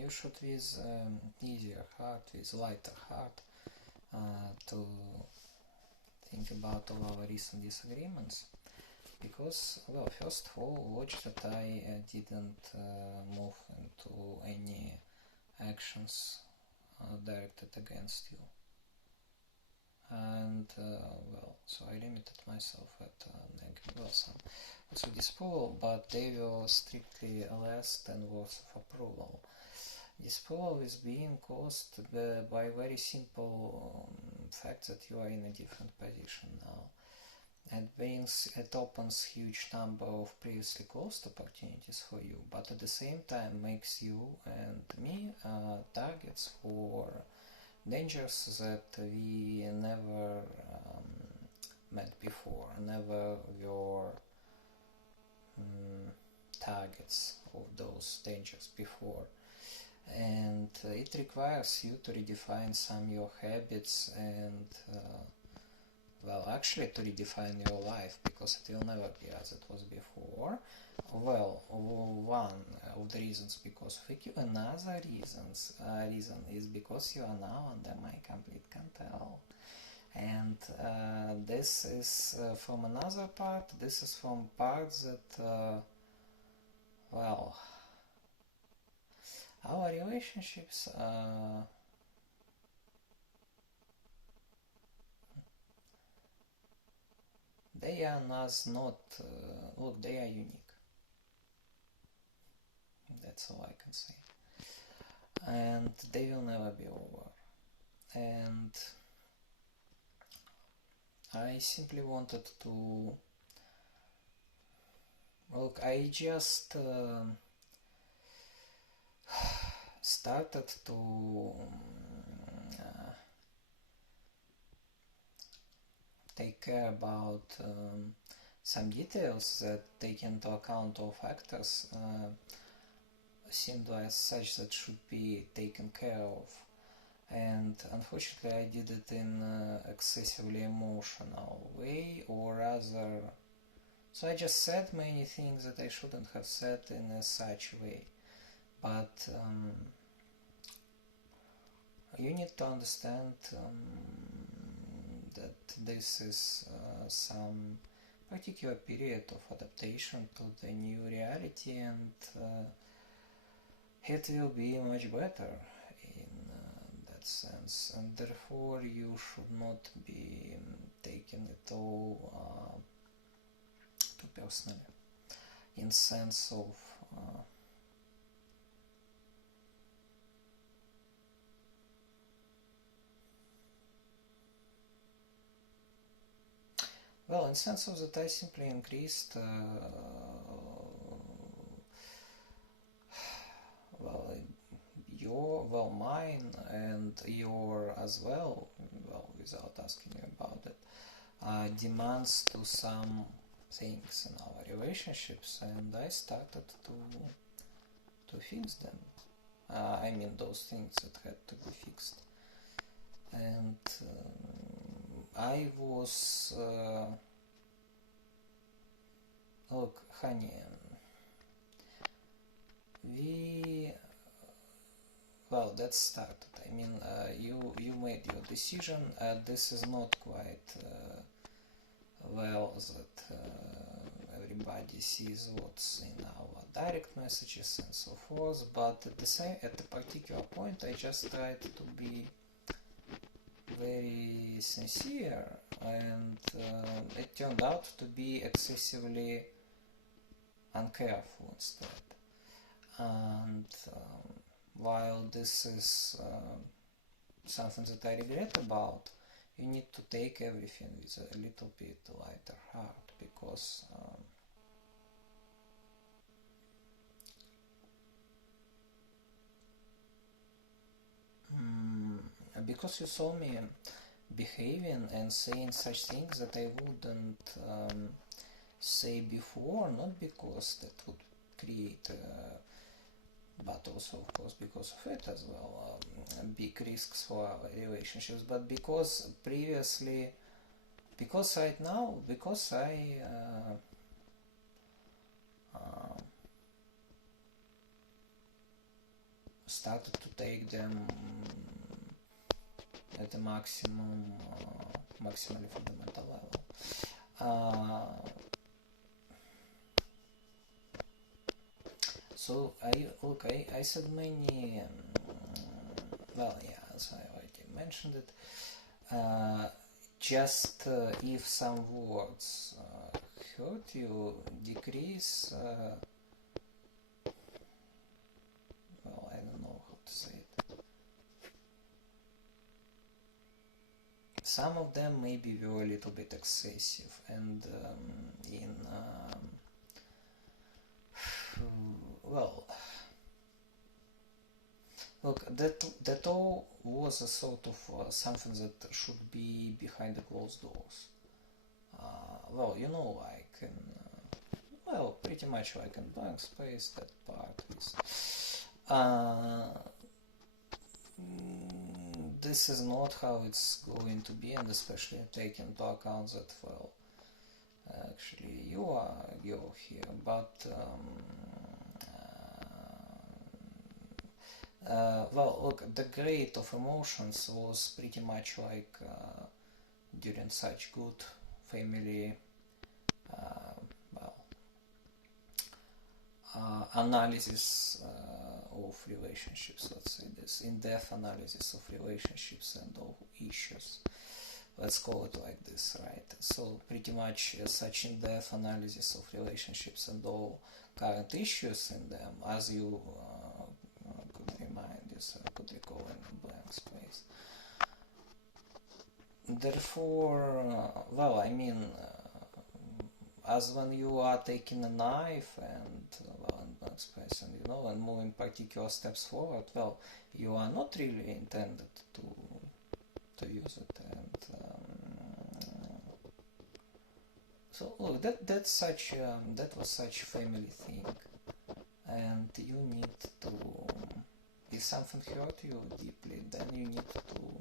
you should with easier heart, with lighter heart, to think about all our recent disagreements. Because, well, first of all, watch that I didn't move into any actions directed against you. And, well, so I limited myself at some also disapproval, but they were strictly less than words of approval. Disapproval is being caused by very simple fact that you are in a different position now. It opens huge number of previously closed opportunities for you, but at the same time makes you and me targets for dangers that we never met before, never were targets of those dangers before. And it requires you to redefine some your habits and well, actually to redefine your life, because it will never be as it was before. Well, one of the reasons because of it. Another reason is because you are now under my complete control. And this is from another part. This is from parts that, well, our relationships they are not, look, they are unique. That's all I can say. And they will never be over. And I simply wanted to, look, I just started to take care about some details that take into account all factors seemed as such that should be taken care of. And unfortunately I did it in excessively emotional way, or rather, so I just said many things that I shouldn't have said in a such way. But you need to understand that this is some particular period of adaptation to the new reality, and it will be much better in that sense, and therefore you should not be taking it all too personally, in sense of well, in sense of that I simply increased mine and your as well, without asking you about it, demands to some things in our relationships, and I started to fix them. I mean those things that had to be fixed. And I was look, honey, well, that started. I mean, you made your decision. This is not quite well that everybody sees what's in our direct messages and so forth. But at the particular point, I just tried to be very sincere, and it turned out to be excessively uncareful instead. And while this is something that I regret about, you need to take everything with a little bit lighter heart, because you saw me behaving and saying such things that I wouldn't say before, not because that would create but also of course because of it as well, big risks for our relationships, but because previously, because right now, because I started to take them at a maximally fundamental level. So I said many, well, yeah, as I already mentioned it, just if some words hurt you, decrease, well, I don't know how to say it. Some of them maybe were a little bit excessive, and well, look, that all was a sort of something that should be behind the closed doors. Well, you know, like in, well, pretty much like in blank space, that part is. This is not how it's going to be, and especially taking into account that, well, actually you are a girl here, but well, look, the grade of emotions was pretty much like during such good family, well, analysis of relationships, let's say this, in-depth analysis of relationships and all issues. Let's call it like this, right? So pretty much such in-depth analysis of relationships and all current issues in them, as you could remind yourself, could recall in a blank space. Therefore, well, I mean, as when you are taking a knife and, well, in blank space, and, you know, and moving particular steps forward, well, you are not really intended to use it, and so look, that was such family thing, and you need to, if something hurt you deeply, then you need to